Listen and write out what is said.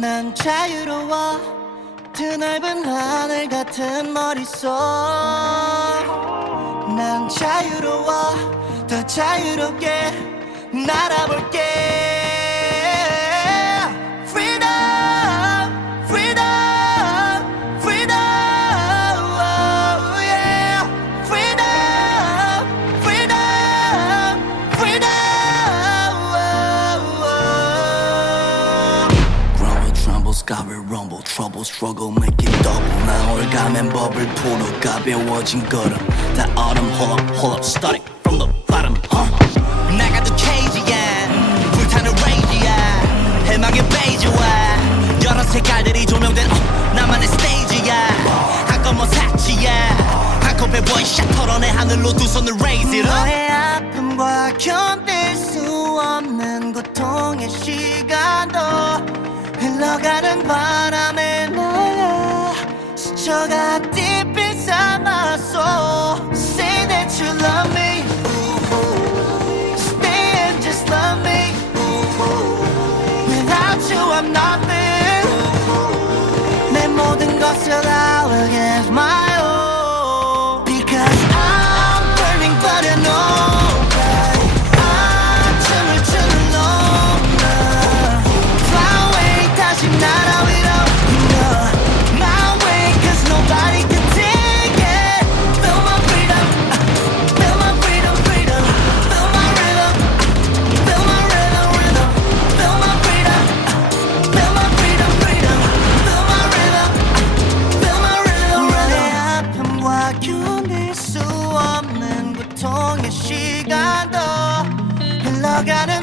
난 자유로워 드넓은 하늘 같은 머릿속 난 자유로워 더 자유롭게 날아볼게 Freedom, freedom, freedom, oh yeah. Freedom, freedom, freedom, oh, oh. Growing trembles, 가벼 rumble, trouble, struggle, make it double. 나올 가면 버블 풀어 가벼워진 걸음. 다 autumn, hold up, starting from the bottom. 나가도 cage야, 불타는 rage야. 해망의 베이지와 여러 색깔들이 조명된 나만의 스테이지야. 한꺼번에 사치야, 한 컵에 원샷 털어내 하늘로 두 손을 raise it up. 너의 아픔과 견딜 수 없는 고통의 시간도 흘러가는 바람에 날려 스쳐가 deep inside my soul. Say that you love me, stay and just love me. Without you I'm nothing. 내 모든 것을 I will give my all. Because I'm burning but I know I'm 춤을 추는 놈. Fly away 다시 날아 위로 My way cause nobody can take it. Feel my freedom, feel my freedom, freedom. Feel my rhythm, feel my rhythm, rhythm. Feel my freedom, feel my freedom, freedom. Feel my rhythm, feel my rhythm, rhythm. 내 아픔과 견딜 수 없는 고통의 시간도 흘러가는